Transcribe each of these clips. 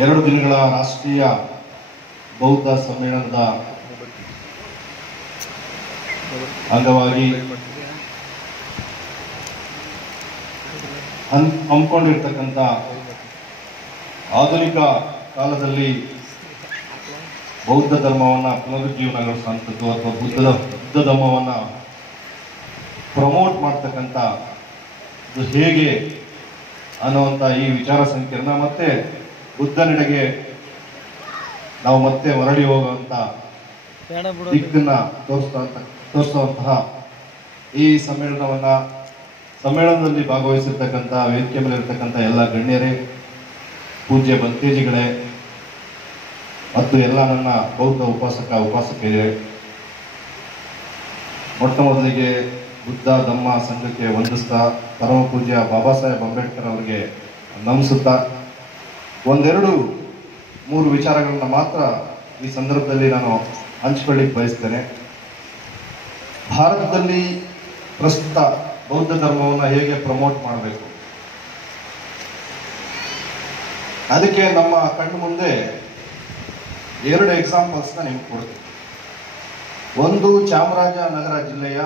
ಎರಡು ದಿನಗಳ ರಾಷ್ಟ್ರೀಯ ಬೌದ್ಧ ಸಮ್ಮೇಳನದ ಅಂಗವಾಗಿ ಹಮ್ಮಿಕೊಂಡಿರ್ತಕ್ಕಂಥ ಆಧುನಿಕ ಕಾಲದಲ್ಲಿ ಬೌದ್ಧ ಧರ್ಮವನ್ನು ಪುನರುಜ್ಜೀವನಗೊಳಿಸುವಂಥದ್ದು ಅಥವಾ ಬುದ್ಧದ, ಬುದ್ಧ ಧರ್ಮವನ್ನು ಪ್ರಮೋಟ್ ಮಾಡ್ತಕ್ಕಂಥ ಹೇಗೆ ಅನ್ನುವಂಥ ಈ ವಿಚಾರ ಸಂಕಿರಣ ಮತ್ತೆ ಬುದ್ಧನೆಡೆಗೆ ನಾವು ಮತ್ತೆ ಮರಳಿ ಹೋಗುವಂತ ದಿಕ್ಕನ್ನ ತೋರಿಸ್ತಂತ ತೋರಿಸುವಂತಹ ಈ ಸಮ್ಮೇಳನವನ್ನ ಸಮ್ಮೇಳನದಲ್ಲಿ ಭಾಗವಹಿಸಿರ್ತಕ್ಕಂಥ ವೇದಿಕೆ ಮೇಲೆ ಇರ್ತಕ್ಕಂಥ ಎಲ್ಲ ಗಣ್ಯರೇ ಪೂಜ್ಯ ಬಂತೇಜಿಗಳೇ ಮತ್ತು ಎಲ್ಲ ನನ್ನ ಬೌದ್ಧ ಉಪಾಸಕ ಉಪಾಸಕಿಯರೇ ಮೊಟ್ಟ ಮೊದಲಿಗೆ ಬುದ್ಧ ಧಮ್ಮ ಸಂಘಕ್ಕೆ ವಂದಿಸ್ತಾ ಪರಮ ಪೂಜ್ಯ ಬಾಬಾ ಸಾಹೇಬ್ ಅಂಬೇಡ್ಕರ್ ಅವರಿಗೆ ನಮಿಸುತ್ತಾ ಒಂದೆರಡು ಮೂರು ವಿಚಾರಗಳನ್ನ ಮಾತ್ರ ಈ ಸಂದರ್ಭದಲ್ಲಿ ನಾನು ಹಂಚ್ಕೊಳ್ಳಿಕ್ಕೆ ಬಯಸ್ತೇನೆ. ಭಾರತದಲ್ಲಿ ಪ್ರಸ್ತುತ ಬೌದ್ಧ ಧರ್ಮವನ್ನು ಹೇಗೆ ಪ್ರಮೋಟ್ ಮಾಡಬೇಕು? ಅದಕ್ಕೆ ನಮ್ಮ ಕಣ್ಣು ಮುಂದೆ ಎರಡು ಎಕ್ಸಾಂಪಲ್ಸ್ನ ನಿಮ್ಗೆ ಕೊಡ್ತೀನಿ. ಒಂದು ಚಾಮರಾಜನಗರ ಜಿಲ್ಲೆಯ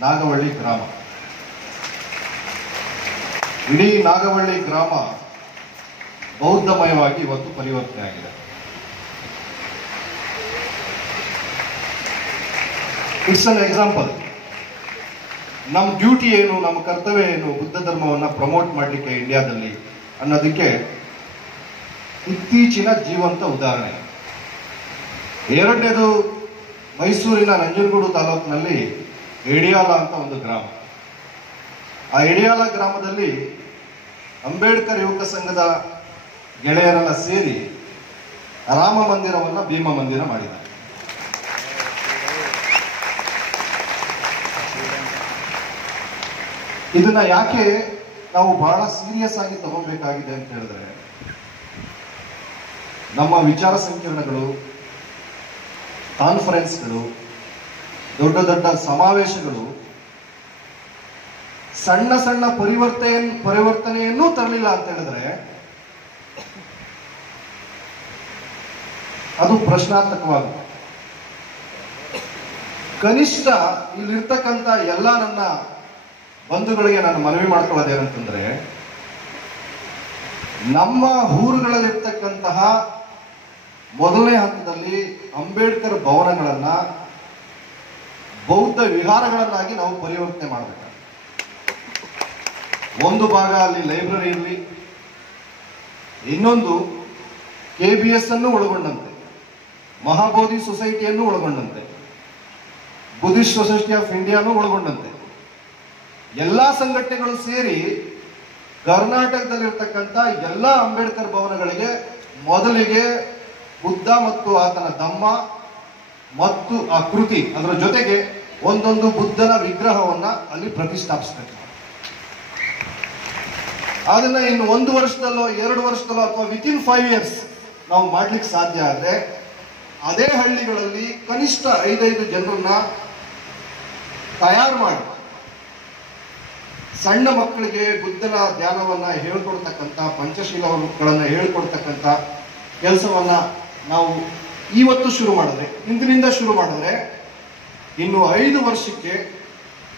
ನಾಗವಳ್ಳಿ ಗ್ರಾಮ. ಇಡೀ ನಾಗವಳ್ಳಿ ಗ್ರಾಮ ಬೌದ್ಧಮಯವಾಗಿ ಇವತ್ತು ಪರಿವರ್ತನೆ ಆಗಿದೆ. ಇಟ್ಸ್ ಅನ್ ಎಕ್ಸಾಂಪಲ್ ನಮ್ಮ ಡ್ಯೂಟಿ ಏನು ನಮ್ಮ ಕರ್ತವ್ಯ ಏನು, ಬುದ್ಧ ಧರ್ಮವನ್ನು ಪ್ರಮೋಟ್ ಮಾಡಲಿಕ್ಕೆ ಇಂಡಿಯಾದಲ್ಲಿ ಅನ್ನೋದಕ್ಕೆ ಇತ್ತೀಚಿನ ಜೀವಂತ ಉದಾಹರಣೆ. ಎರಡನೇದು ಮೈಸೂರಿನ ನಂಜನಗೂಡು ತಾಲೂಕಿನಲ್ಲಿ ಎಡಿಯಾಲ ಅಂತ ಒಂದು ಗ್ರಾಮ. ಆ ಎಡಿಯಾಲ ಗ್ರಾಮದಲ್ಲಿ ಅಂಬೇಡ್ಕರ್ ಯುವಕ ಸಂಘದ ಗೆಳೆಯರೆಲ್ಲ ಸೇರಿ ರಾಮ ಮಂದಿರವನ್ನ ಭೀಮ ಮಂದಿರ ಮಾಡಿದ ಇದನ್ನ ಯಾಕೆ ನಾವು ಬಹಳ ಸೀರಿಯಸ್ ಆಗಿ ತಗೋಬೇಕಾಗಿದೆ ಅಂತ ಹೇಳಿದ್ರೆ, ನಮ್ಮ ವಿಚಾರ ಸಂಕಿರಣಗಳು ಕಾನ್ಫರೆನ್ಸ್ಗಳು ದೊಡ್ಡ ದೊಡ್ಡ ಸಮಾವೇಶಗಳು ಸಣ್ಣ ಸಣ್ಣ ಪರಿವರ್ತನೆ ಪರಿವರ್ತನೆಯನ್ನೂ ತರಲಿಲ್ಲ ಅಂತ ಹೇಳಿದ್ರೆ ಅದು ಪ್ರಶ್ನಾರ್ಥಕವಾಗುತ್ತೆ ಕನಿಷ್ಠ ಇಲ್ಲಿರ್ತಕ್ಕಂಥ ಎಲ್ಲ ನನ್ನ ಬಂಧುಗಳಿಗೆ ನಾನು ಮನವಿ ಮಾಡ್ಕೊಳ್ಳೋದೇನಂತಂದ್ರೆ ನಮ್ಮ ಊರುಗಳಲ್ಲಿರ್ತಕ್ಕಂತಹ ಮೊದಲನೇ ಹಂತದಲ್ಲಿ ಅಂಬೇಡ್ಕರ್ ಭವನಗಳನ್ನ ಬೌದ್ಧ ವಿಹಾರಗಳನ್ನಾಗಿ ನಾವು ಪರಿವರ್ತನೆ ಮಾಡಬೇಕು ಒಂದು ಭಾಗ ಅಲ್ಲಿ ಲೈಬ್ರರಿ ಇರಲಿ ಇನ್ನೊಂದು ಕೆ ಬಿ ಎಸ್ ಅನ್ನು ಒಳಗೊಂಡಂತೆ, ಮಹಾಬೋಧಿ ಸೊಸೈಟಿಯನ್ನು ಒಳಗೊಂಡಂತೆ, ಬುದ್ಧಿಸ್ಟ್ ಸೊಸೈಟಿ ಆಫ್ ಇಂಡಿಯಾನು ಒಳಗೊಂಡಂತೆ. ಎಲ್ಲ ಸಂಘಟನೆಗಳು ಸೇರಿ ಕರ್ನಾಟಕದಲ್ಲಿರ್ತಕ್ಕಂಥ ಎಲ್ಲ ಅಂಬೇಡ್ಕರ್ ಭವನಗಳಿಗೆ ಮೊದಲಿಗೆ ಬುದ್ಧ ಮತ್ತು ಆತನ ಧಮ್ಮ ಮತ್ತು ಆ ಕೃತಿ ಅದರ ಜೊತೆಗೆ ಒಂದೊಂದು ಬುದ್ಧನ ವಿಗ್ರಹವನ್ನ ಅಲ್ಲಿ ಪ್ರತಿಷ್ಠಾಪಿಸಬೇಕು. ಅದನ್ನ ಇನ್ನು ಒಂದು ವರ್ಷದಲ್ಲೋ, ಎರಡು ವರ್ಷದಲ್ಲೋ ಅಥವಾ ವಿತಿನ್ ಫೈವ್ ಇಯರ್ಸ್ ನಾವು ಮಾಡ್ಲಿಕ್ಕೆ ಸಾಧ್ಯ ಆದ್ರೆ, ಅದೇ ಹಳ್ಳಿಗಳಲ್ಲಿ ಕನಿಷ್ಠ ಐದೈದು ಜನರನ್ನ ತಯಾರು ಮಾಡಿ, ಸಣ್ಣ ಮಕ್ಕಳಿಗೆ ಬುದ್ಧನ ಧ್ಯಾನವನ್ನ ಹೇಳ್ಕೊಡ್ತಕ್ಕಂಥ ಪಂಚಶೀಲಗಳನ್ನ ಹೇಳ್ಕೊಡ್ತಕ್ಕಂಥ ಕೆಲಸವನ್ನ ನಾವು ಇವತ್ತು ಶುರು ಮಾಡಿದ್ರೆ, ಇಂದಿನಿಂದ ಶುರು ಮಾಡಿದ್ರೆ, ಇನ್ನು ಐದು ವರ್ಷಕ್ಕೆ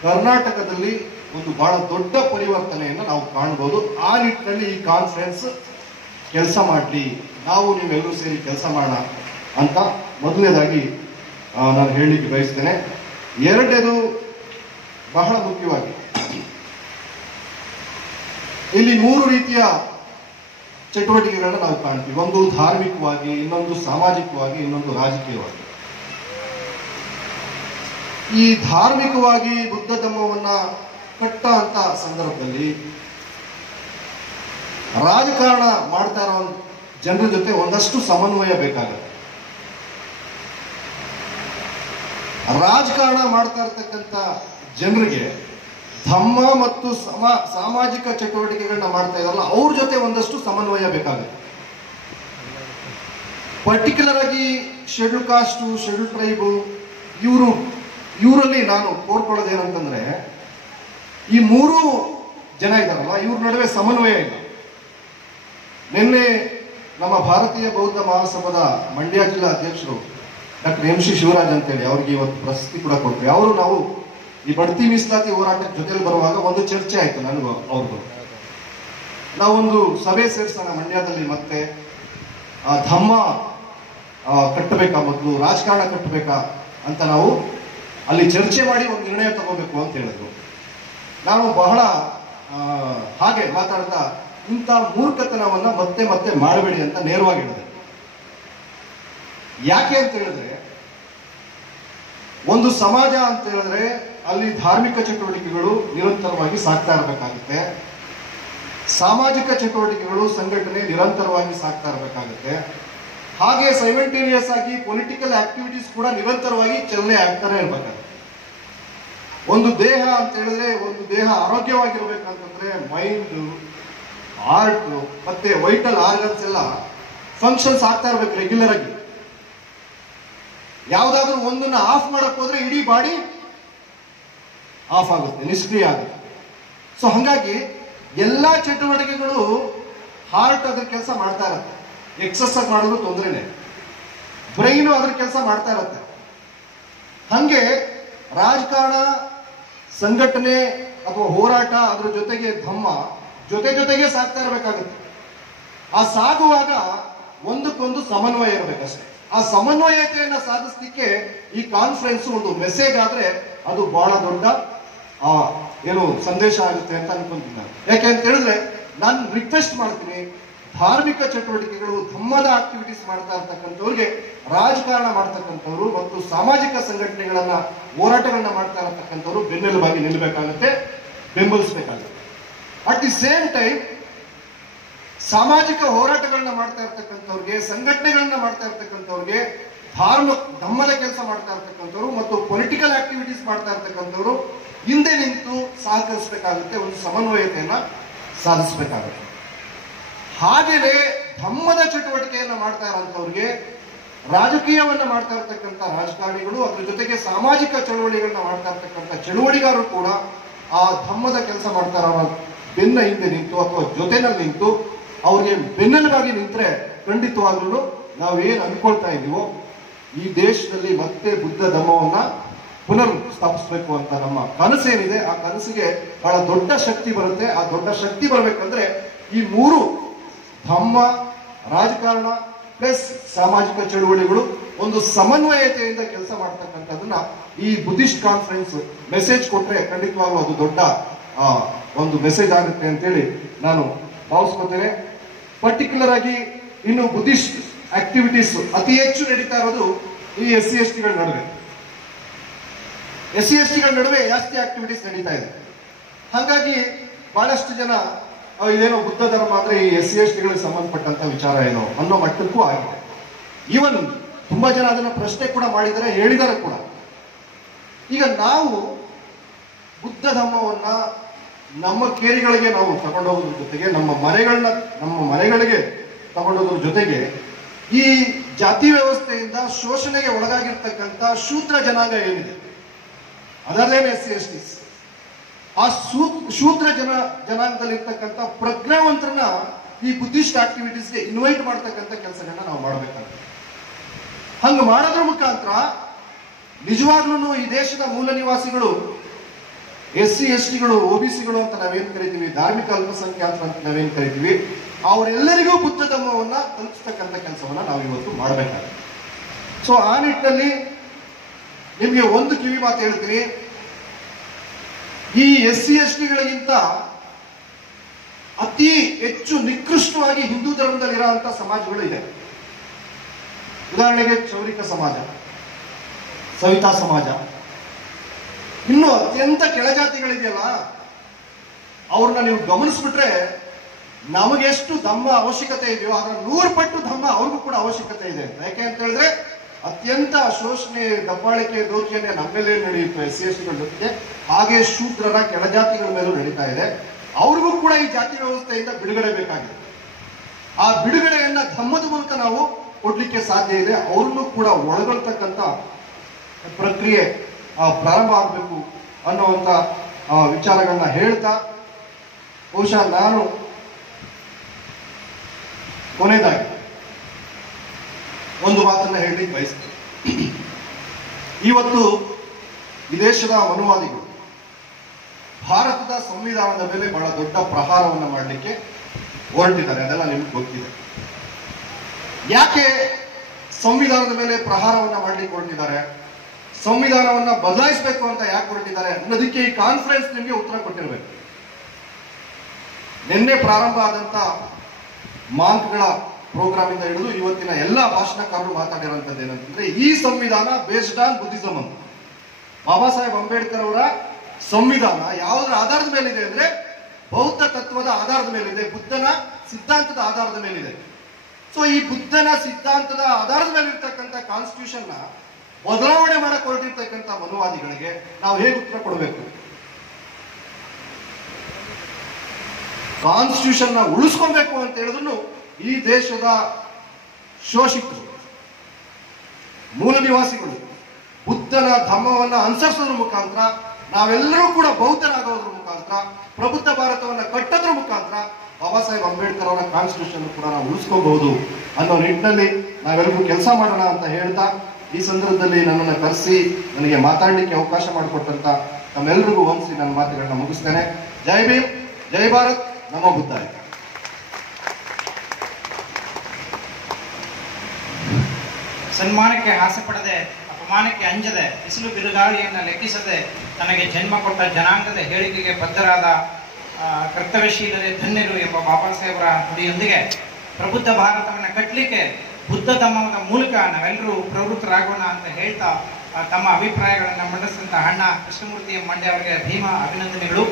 ಕರ್ನಾಟಕದಲ್ಲಿ ಒಂದು ಬಹಳ ದೊಡ್ಡ ಪರಿವರ್ತನೆಯನ್ನು ನಾವು ಕಾಣಬಹುದು ಆ ನಿಟ್ಟಿನಲ್ಲಿ ಈ ಕಾನ್ಫರೆನ್ಸ್ ಕೆಲಸ ಮಾಡಲಿ, ನಾವು ನೀವೆಲ್ಲರೂ ಸೇರಿ ಕೆಲಸ ಮಾಡೋಣ ಅಂತ ಮೊದಲನೇದಾಗಿ ನಾನು ಹೇಳಲಿಕ್ಕೆ ಬಯಸ್ತೇನೆ. ಎರಡನೇದು ಬಹಳ ಮುಖ್ಯವಾಗಿ, ಇಲ್ಲಿ ಮೂರು ರೀತಿಯ ಚಟುವಟಿಕೆಗಳನ್ನ ನಾವು ಕಾಣ್ತೀವಿ. ಒಂದು ಧಾರ್ಮಿಕವಾಗಿ, ಇನ್ನೊಂದು ಸಾಮಾಜಿಕವಾಗಿ, ಇನ್ನೊಂದು ರಾಜಕೀಯವಾಗಿ. ಈ ಧಾರ್ಮಿಕವಾಗಿ ಬುದ್ಧ ಧರ್ಮವನ್ನ ಕಟ್ಟ ಅಂತ ಸಂದರ್ಭದಲ್ಲಿ ರಾಜಕಾರಣ ಮಾಡ್ತಾ ಇರೋ ಜನರ ಜೊತೆ ಒಂದಷ್ಟು ಸಮನ್ವಯ ಬೇಕಾಗುತ್ತೆ. ರಾಜಕಾರಣ ಮಾಡ್ತಾ ಇರ್ತಕ್ಕಂಥ ಜನರಿಗೆ ಧಮ್ಮ ಮತ್ತು ಸಮ ಸಾಮಾಜಿಕ ಚಟುವಟಿಕೆಗಳನ್ನ ಮಾಡ್ತಾ ಇದಾರಲ್ಲ ಅವ್ರ ಜೊತೆ ಒಂದಷ್ಟು ಸಮನ್ವಯ ಬೇಕಾಗುತ್ತೆ. ಪರ್ಟಿಕ್ಯುಲರ್ ಆಗಿ ಶೆಡ್ಯೂಲ್ ಕಾಸ್ಟು ಶೆಡ್ಯೂಲ್ ಟ್ರೈಬು ಇವರು, ಇವರಲ್ಲಿ ನಾನು ಕೋರ್ಕೊಳ್ಳೋದು ಏನಂತಂದ್ರೆ ಈ ಮೂರು ಜನ ಇದ್ದಾರಲ್ಲ ಇವ್ರ ನಡುವೆ ಸಮನ್ವಯ ಇಲ್ಲ. ನಿನ್ನೆ ನಮ್ಮ ಭಾರತೀಯ ಬೌದ್ಧ ಮಹಾಸಭದ ಮಂಡ್ಯ ಜಿಲ್ಲಾ ಅಧ್ಯಕ್ಷರು ಡಾಕ್ಟರ್ ಎಂ ಸಿ ಶಿವರಾಜ್ ಅಂತೇಳಿ ಅವ್ರಿಗೆ ಇವತ್ತು ಪ್ರಶಸ್ತಿ ಕೂಡ ಕೊಟ್ಟರು ಅವರು ನಾವು ಈ ಬಡ್ತಿ ಮೀಸಲಾತಿ ಹೋರಾಟದ ಜೊತೆಲಿ ಬರುವಾಗ ಒಂದು ಚರ್ಚೆ ಆಯ್ತು ನನಗೂ ಅವ್ರಿಗೂ ನಾವೊಂದು ಸಭೆ ಸೇರಿಸೋಣ ಮಂಡ್ಯದಲ್ಲಿ ಮತ್ತೆ ಆ, ಧಮ್ಮ ಕಟ್ಟಬೇಕಾ ಮೊದಲು ರಾಜಕಾರಣ ಕಟ್ಟಬೇಕಾ ಅಂತ ನಾವು ಅಲ್ಲಿ ಚರ್ಚೆ ಮಾಡಿ ಒಂದು ನಿರ್ಣಯ ತಗೋಬೇಕು ಅಂತ ಹೇಳಿದ್ರು. ನಾನು ಬಹಳ ಹಾಗೆ ಮಾತಾಡ್ತಾ ಇಂಥ ಮೂರ್ಖತನವನ್ನು ಮತ್ತೆ ಮತ್ತೆ ಮಾಡಬೇಡಿ ಅಂತ ನೇರವಾಗಿ ಹೇಳಿದೆ. ಯಾಕೆ ಅಂತ ಹೇಳಿದ್ರೆ, ಒಂದು ಸಮಾಜ ಅಂತ ಹೇಳಿದ್ರೆ ಅಲ್ಲಿ ಧಾರ್ಮಿಕ ಚಟುವಟಿಕೆಗಳು ನಿರಂತರವಾಗಿ ಸಾಗ್ತಾ ಇರಬೇಕಾಗುತ್ತೆ. ಸಾಮಾಜಿಕ ಚಟುವಟಿಕೆಗಳು ಸಂಘಟನೆ ನಿರಂತರವಾಗಿ ಸಾಗ್ತಾ ಇರಬೇಕಾಗುತ್ತೆ. ಹಾಗೆ ಸೈಮೆಂಟೇನಿಯಸ್ ಆಗಿ ಪೊಲಿಟಿಕಲ್ ಆಕ್ಟಿವಿಟೀಸ್ ಕೂಡ ನಿರಂತರವಾಗಿ ಚಲನೆ ಆಗ್ತಾನೆ ಇರ್ಬೇಕಾಗುತ್ತೆ. ಒಂದು ದೇಹ ಅಂತ ಹೇಳಿದ್ರೆ ಒಂದು ದೇಹ ಆರೋಗ್ಯವಾಗಿರ್ಬೇಕಂತಂದ್ರೆ ಮೈಂಡ್ ಹಾರ್ಟ್ ಮತ್ತೆ ವೈಟಲ್ ಆರ್ಗನ್ಸ್ ಎಲ್ಲ ಫಂಕ್ಷನ್ಸ್ ಆಗ್ತಾ ಇರ್ಬೇಕು ರೆಗ್ಯುಲರ್ ಆಗಿ. ಯಾವ್ದಾದ್ರು ಒಂದನ್ನ ಆಫ್ ಮಾಡಕ್ ಹೋದ್ರೆ ಇಡೀ ಬಾಡಿ ಆಫ್ ಆಗುತ್ತೆ, ನಿಷ್ಕ್ರಿಯ ಆಗುತ್ತೆ. ಸೊ ಹಂಗಾಗಿ ಎಲ್ಲಾ ಚಟುವಟಿಕೆಗಳು ಹಾರ್ಟ್ ಅದ್ರ ಕೆಲಸ ಮಾಡ್ತಾ ಇರತ್ತೆ. ಎಕ್ಸಸೈಸ್ ಮಾಡೋದು ತೊಂದರೆನೆ. ಬ್ರೈನು ಅದ್ರ ಕೆಲಸ ಮಾಡ್ತಾ ಇರತ್ತೆ. ಹಂಗೆ ರಾಜಕಾರಣ ಸಂಘಟನೆ ಅಥವಾ ಹೋರಾಟ ಅದರ ಜೊತೆಗೆ ಧಮ್ಮ ಜೊತೆ ಜೊತೆಗೆ ಸಾಗ್ತಾ ಇರಬೇಕಾಗುತ್ತೆ. ಆ ಸಾಗುವಾಗ ಒಂದಕ್ಕೊಂದು ಸಮನ್ವಯ ಇರಬೇಕಷ್ಟೇ. ಆ ಸಮನ್ವಯತೆಯನ್ನು ಸಾಧಿಸಲಿಕ್ಕೆ ಈ ಕಾನ್ಫರೆನ್ಸ್ ಒಂದು ಮೆಸೇಜ್ ಆದ್ರೆ ಅದು ಬಹಳ ದೊಡ್ಡ ಆ, ಏನು ಸಂದೇಶ ಆಗುತ್ತೆ ಅಂತ ಅನ್ಕೊಂತೀನಿ ನಾನು. ಯಾಕೆ ಅಂತ ಹೇಳಿದ್ರೆ ನಾನು ರಿಕ್ವೆಸ್ಟ್ ಮಾಡ್ತೀನಿ ಧಾರ್ಮಿಕ ಚಟುವಟಿಕೆಗಳು ಧಮ್ಮದ ಆಕ್ಟಿವಿಟೀಸ್ ಮಾಡ್ತಾ ಇರ್ತಕ್ಕಂಥವ್ರಿಗೆ ರಾಜಕಾರಣ ಮಾಡ್ತಕ್ಕಂಥವ್ರು ಮತ್ತು ಸಾಮಾಜಿಕ ಸಂಘಟನೆಗಳನ್ನ ಹೋರಾಟಗಳನ್ನ ಮಾಡ್ತಾ ಇರತಕ್ಕಂಥವ್ರು ಬೆನ್ನೆಲುಬಾಗಿ ನಿಲ್ಲಬೇಕಾಗುತ್ತೆ, ಬೆಂಬಲಿಸಬೇಕಾಗುತ್ತೆ. ಅಟ್ ದಿ ಸೇಮ್ ಟೈಮ್ ಸಾಮಾಜಿಕ ಹೋರಾಟಗಳನ್ನ ಮಾಡ್ತಾ ಇರ್ತಕ್ಕಂಥವ್ರಿಗೆ, ಸಂಘಟನೆಗಳನ್ನ ಮಾಡ್ತಾ ಇರ್ತಕ್ಕಂಥವ್ರಿಗೆ ಧಾರ್ಮ ಧಮ್ಮದ ಕೆಲಸ ಮಾಡ್ತಾ ಇರ್ತಕ್ಕಂಥವ್ರು ಮತ್ತು ಪೊಲಿಟಿಕಲ್ ಆಕ್ಟಿವಿಟೀಸ್ ಮಾಡ್ತಾ ಇರ್ತಕ್ಕಂಥವ್ರು ಹಿಂದೆ ನಿಂತು ಸಹಕರಿಸಬೇಕಾಗುತ್ತೆ, ಒಂದು ಸಮನ್ವಯತೆಯನ್ನ ಸಾಧಿಸಬೇಕಾಗುತ್ತೆ. ಹಾಗೆಯೇ ಧಮ್ಮದ ಚಟುವಟಿಕೆಯನ್ನು ಮಾಡ್ತಾ ಇರೋಂಥವ್ರಿಗೆ ರಾಜಕೀಯವನ್ನ ಮಾಡ್ತಾ ರಾಜಕಾರಣಿಗಳು, ಅದ್ರ ಜೊತೆಗೆ ಸಾಮಾಜಿಕ ಚಳವಳಿಗಳನ್ನ ಮಾಡ್ತಾ ಇರ್ತಕ್ಕಂಥ ಚಳುವಳಿಗಾರರು ಕೂಡ ಆ ಧಮ್ಮದ ಕೆಲಸ ಮಾಡ್ತಾ ಇರೋ ಬೆನ್ನ ಹಿಂದೆ ನಿಂತು ಅಥವಾ ಜೊತೆನಲ್ಲಿ ನಿಂತು ಅವ್ರಿಗೆ ಬೆನ್ನೆಲುಬಾಗಿ ನಿಂತ್ರೆ ಖಂಡಿತವಾಗ್ಲೂ ನಾವೇನು ಅನ್ಕೊಳ್ತಾ ಇದೀವೋ ಈ ದೇಶದಲ್ಲಿ ಮತ್ತೆ ಬುದ್ಧ ಧಮ್ಮವನ್ನ ಪುನರ್ ಸ್ಥಾಪಿಸ್ಬೇಕು ಅಂತ ನಮ್ಮ ಕನಸೇನಿದೆ. ಆ ಕನಸಿಗೆ ಬಹಳ ದೊಡ್ಡ ಶಕ್ತಿ ಬರುತ್ತೆ. ಆ ದೊಡ್ಡ ಶಕ್ತಿ ಬರ್ಬೇಕಂದ್ರೆ ಈ ಮೂರು ಧಮ್ಮ ರಾಜಕಾರಣ ಪ್ಲಸ್ ಸಾಮಾಜಿಕ ಚಳುವಳಿಗಳು ಒಂದು ಸಮನ್ವಯತೆಯಿಂದ ಕೆಲಸ ಮಾಡ್ತಕ್ಕಂಥದನ್ನ ಈ ಬುದ್ಧಿಸ್ಟ್ ಕಾನ್ಫರೆನ್ಸ್ ಮೆಸೇಜ್ ಕೊಟ್ಟರೆ ಖಂಡಿತವಾಗ್ಲೂ ಅದು ದೊಡ್ಡ ಒಂದು ಮೆಸೇಜ್ ಆಗುತ್ತೆ ಅಂತೇಳಿ ನಾನು ಭಾವಿಸ್ಕೊತೇನೆ. ಪರ್ಟಿಕ್ಯುಲರ್ ಆಗಿ ಇನ್ನು ಬುದ್ಧಿಸ್ಟ್ ಆಕ್ಟಿವಿಟೀಸ್ ಅತಿ ಹೆಚ್ಚು ನಡೀತಾ ಇರೋದು ಈ ಎಸ್ ಸಿ ಎಸ್ ಟಿಗಳ ನಡುವೆ. ಎಸ್ ಸಿ ಎಸ್ ಟಿಗಳ ನಡುವೆ ಜಾಸ್ತಿ ಆಕ್ಟಿವಿಟೀಸ್ ನಡೀತಾ ಇದೆ. ಹಾಗಾಗಿ ಬಹಳಷ್ಟು ಜನ ಇದೇನೋ ಬುದ್ಧ ಧರ್ಮ ಅಂದ್ರೆ ಈ ಎಸ್ ಸಿ ಎಸ್ ಟಿಗಳಿಗೆ ಸಂಬಂಧಪಟ್ಟಂತ ವಿಚಾರ ಏನೋ ಅನ್ನೋ ಮಟ್ಟಕ್ಕೂ ಆಗಿದೆ. ಈವನ್ ತುಂಬಾ ಜನ ಅದನ್ನ ಪ್ರಶ್ನೆ ಕೂಡ ಮಾಡಿದರೆ ಹೇಳಿದ್ದಾರೆ ಕೂಡ. ಈಗ ನಾವು ಬುದ್ಧ ಧರ್ಮವನ್ನ ನಮ್ಮ ಕೇರಿಗಳಿಗೆ ನಾವು ತಗೊಂಡೋಗೋದ್ರ ಜೊತೆಗೆ, ನಮ್ಮ ಮನೆಗಳನ್ನ, ನಮ್ಮ ಮನೆಗಳಿಗೆ ತಗೊಂಡೋದ್ರ ಜೊತೆಗೆ ಈ ಜಾತಿ ವ್ಯವಸ್ಥೆಯಿಂದ ಶೋಷಣೆಗೆ ಒಳಗಾಗಿರ್ತಕ್ಕಂಥ ಶೂದ್ರ ಜನಾಂಗ ಏನಿದೆ? ಅದರಲ್ಲೇನು ಎಸ್ ಸಿ ಎಸ್ ಟಿ? ಆ ಶೂದ್ರ ಜನ, ಜನಾಂಗದಲ್ಲಿರ್ತಕ್ಕಂಥ ಪ್ರಜ್ಞಾವಂತರನ್ನ ಈ ಬುದ್ಧಿಸ್ಟ್ ಆಕ್ಟಿವಿಟೀಸ್ಗೆ ಇನ್ವೈಟ್ ಮಾಡ್ತಕ್ಕಂಥ ಕೆಲಸಗಳನ್ನ ನಾವು ಮಾಡಬೇಕಾಗುತ್ತೆ ಹಂಗ ಮಾಡೋದ್ರ ಮುಖಾಂತರ ನಿಜವಾಗ್ಲೂ ಈ ದೇಶದ ಮೂಲ ನಿವಾಸಿಗಳು ಎಸ್ ಸಿ ಎಸ್ ಟಿಗಳು ಒ ಬಿ ಸಿಗಳು ಅಂತ ನಾವೇನು ಕರಿತೀವಿ, ಧಾರ್ಮಿಕ ಅಲ್ಪಸಂಖ್ಯಾತರು ಅಂತ ನಾವೇನು ಕರಿತೀವಿ, ಅವರೆಲ್ಲರಿಗೂ ಬುದ್ಧ ಧರ್ಮವನ್ನ ತಲುಪಿಸ್ತಕ್ಕಂಥ ಕೆಲಸವನ್ನ ನಾವು ಇವತ್ತು ಮಾಡಬೇಕಾಗುತ್ತೆ. ಸೊ ಆ ನಿಟ್ಟಿನಲ್ಲಿ ನಿಮಗೆ ಒಂದು ಕಿವಿ ಮಾತು ಹೇಳ್ತೀನಿ. ಈ ಎಸ್ ಸಿ ಎಸ್ ಟಿಗಳಿಗಿಂತ ಅತಿ ಹೆಚ್ಚು ನಿಕೃಷ್ಟವಾಗಿ ಹಿಂದೂ ಧರ್ಮದಲ್ಲಿರುವಂತಹ ಸಮಾಜಗಳು ಇದೆ. ಉದಾಹರಣೆಗೆ ಚೌರಿಕ ಸಮಾಜ, ಸವಿತಾ ಸಮಾಜ. ಇನ್ನು ಅತ್ಯಂತ ಕೆಳಜಾತಿಗಳಿದೆಯಲ್ಲ, ಅವ್ರನ್ನ ನೀವು ಗಮನಿಸ್ಬಿಟ್ರೆ ನಮಗೆಷ್ಟು ಧಮ್ಮ ಅವಶ್ಯಕತೆ ಇದೆಯೋ ಅದರ ನೂರು ಪಟ್ಟು ಧಮ್ಮ ಅವ್ರಿಗೂ ಕೂಡ ಅವಶ್ಯಕತೆ ಇದೆ. ಯಾಕೆ ಅಂತ ಹೇಳಿದ್ರೆ ಅತ್ಯಂತ ಶೋಷಣೆ ದಬ್ಬಾಳಿಕೆ ದೌರ್ಜನ್ಯ ನಮ್ಮೆಲ್ಲೇ ನಡೆಯುತ್ತೆ ಸಿ ಎಸ್ ಜೊತೆಗೆ. ಹಾಗೆ ಶೂದ್ರರ ಕೆಳಜಾತಿಗಳ ಮೇಲೂ ನಡೀತಾ ಇದೆ. ಅವ್ರಿಗೂ ಕೂಡ ಈ ಜಾತಿ ವ್ಯವಸ್ಥೆಯಿಂದ ಬಿಡುಗಡೆ ಬೇಕಾಗಿದೆ. ಆ ಬಿಡುಗಡೆಯನ್ನ ಧಮ್ಮದ ಮೂಲಕ ನಾವು ಕೊಡ್ಲಿಕ್ಕೆ ಸಾಧ್ಯ ಇದೆ. ಅವ್ರನ್ನೂ ಕೂಡ ಒಳಗೊಳ್ತಕ್ಕಂಥ ಪ್ರಕ್ರಿಯೆ ಪ್ರಾರಂಭ ಆಗಬೇಕು ಅನ್ನುವಂತ ವಿಚಾರಗಳನ್ನ ಹೇಳ್ತಾ, ಬಹುಶಃ ನಾನು ಕೊನೆಯದಾಗಿ ಒಂದು ಮಾತನ್ನ ಹೇಳಲಿಕ್ಕೆ ಬಯಸ್ತೇನೆ. ಇವತ್ತು ವಿದೇಶದ ದೇಶದ ಅನುವಾದಿಗಳು ಭಾರತದ ಸಂವಿಧಾನದ ಮೇಲೆ ಬಹಳ ದೊಡ್ಡ ಪ್ರಹಾರವನ್ನು ಮಾಡಲಿಕ್ಕೆ ಹೊರಟಿದ್ದಾರೆ. ಅದೆಲ್ಲ ನಿಮ್ಗೆ ಗೊತ್ತಿದೆ. ಯಾಕೆ ಸಂವಿಧಾನದ ಮೇಲೆ ಪ್ರಹಾರವನ್ನ ಮಾಡಲಿಕ್ಕೆ ಹೊರಟಿದ್ದಾರೆ? ಸಂವಿಧಾನವನ್ನ ಬದಲಾಯಿಸಬೇಕು ಅಂತ ಯಾಕೆ ಹೊರಟಿದ್ದಾರೆ? ಅನ್ನೋದಕ್ಕೆ ಈ ಕಾನ್ಫರೆನ್ಸ್ ನಿಮಗೆ ಉತ್ತರ ಕೊಟ್ಟಿರಬೇಕು. ನಿನ್ನೆ ಪ್ರಾರಂಭ ಆದಂತ ಮಾಂಕ್ಗಳ ಪ್ರೋಗ್ರಾಮ್ ಇಂದ ಹಿಡಿದು ಇವತ್ತಿನ ಎಲ್ಲ ಭಾಷಣಕಾರರು ಮಾತಾಡಿರೋಂಥದ್ದು ಏನಂತಂದ್ರೆ ಈ ಸಂವಿಧಾನ ಬೇಸ್ಡ್ ಆನ್ ಬುದ್ಧಿಸಮ್ ಅಂತ. ಬಾಬಾ ಸಾಹೇಬ್ ಅಂಬೇಡ್ಕರ್ ಅವರ ಸಂವಿಧಾನ ಯಾವುದರ ಆಧಾರದ ಮೇಲಿದೆ ಅಂದ್ರೆ ಬೌದ್ಧ ತತ್ವದ ಆಧಾರದ ಮೇಲಿದೆ, ಬುದ್ಧನ ಸಿದ್ಧಾಂತದ ಆಧಾರದ ಮೇಲಿದೆ. ಸೊ ಈ ಬುದ್ಧನ ಸಿದ್ಧಾಂತದ ಆಧಾರದ ಮೇಲೆ ಇರ್ತಕ್ಕಂಥ ಕಾನ್ಸ್ಟಿಟ್ಯೂಷನ್ನ ಬದಲಾವಣೆ ಮಾಡಕ್ ಹೊರಟಿರ್ತಕ್ಕಂಥ ಮನುವಾದಿಗಳಿಗೆ ನಾವು ಹೇಗೆ ಉತ್ತರ ಕೊಡಬೇಕು? ಕಾನ್ಸ್ಟಿಟ್ಯೂಷನ್ನ ಉಳಿಸ್ಕೊಬೇಕು ಅಂತ ಹೇಳಿದ್ರು ಈ ದೇಶದ ಶೋಷಿತರು, ಮೂಲ ನಿವಾಸಿಗಳು, ಬುದ್ಧನ ಧರ್ಮವನ್ನು ಅನುಸರಿಸೋದ್ರ ಮುಖಾಂತರ, ನಾವೆಲ್ಲರೂ ಕೂಡ ಬೌದ್ಧರಾಗೋದ್ರ ಮುಖಾಂತರ, ಪ್ರಬುದ್ಧ ಭಾರತವನ್ನ ಕಟ್ಟೋದ್ರ ಮುಖಾಂತರ ಬಾಬಾ ಸಾಹೇಬ್ ಅಂಬೇಡ್ಕರ್ ಅವರ ಕಾನ್ಸ್ಟಿಟ್ಯೂಷನ್ ಕೂಡ ನಾವು ಉಳಿಸ್ಕೋಬಹುದು ಅನ್ನೋ ನಿಟ್ಟಿನಲ್ಲಿ ನಾವೆಲ್ಲರೂ ಕೆಲಸ ಮಾಡೋಣ ಅಂತ ಹೇಳ್ತಾ, ಈ ಸಂದರ್ಭದಲ್ಲಿ ನನ್ನನ್ನು ಕರೆಸಿ ನನಗೆ ಮಾತಾಡಲಿಕ್ಕೆ ಅವಕಾಶ ಮಾಡಿಕೊಟ್ಟಂತ ತಮ್ಮೆಲ್ಲರಿಗೂ ವಂದಿಸಿ ನನ್ನ ಮಾತುಗಳನ್ನ ಮುಗಿಸ್ತೇನೆ. ಜೈ ಭೀಮ್, ಜೈ ಭಾರತ್ ನಮ್ಮ ಬುದ್ಧಾಯ. ಸನ್ಮಾನಕ್ಕೆ ಆಸೆ ಪಡದೆ, ಅಪಮಾನಕ್ಕೆ ಅಂಜದೆ, ಬಿಸಿಲು ಬಿರುಗಾಳಿಯನ್ನು ಲೆಕ್ಕಿಸದೆ ತನಗೆ ಜನ್ಮ ಕೊಟ್ಟ ಜನಾಂಗದ ಹೇಳಿಕೆಗೆ ಬದ್ಧರಾದ ಕರ್ತವ್ಯಶೀಲರೇ ಧನ್ಯರು ಎಂಬ ಬಾಬಾ ಸಾಹೇಬರ ನುಡಿಯೊಂದಿಗೆ ಪ್ರಬುದ್ಧ ಭಾರತವನ್ನು ಕಟ್ಟಲಿಕ್ಕೆ ಬುದ್ಧ ಧಮ್ಮದ ಮೂಲಕ ನಾವೆಲ್ಲರೂ ಪ್ರವೃತ್ತರಾಗೋಣ ಅಂತ ಹೇಳ್ತಾ ತಮ್ಮ ಅಭಿಪ್ರಾಯಗಳನ್ನು ಮಂಡಿಸಿದಂಥ ಅಣ್ಣ ಕೃಷ್ಣಮೂರ್ತಿ ಮಂಡ್ಯ ಅವರಿಗೆ ಭೀಮಾ ಅಭಿನಂದನೆಗಳು.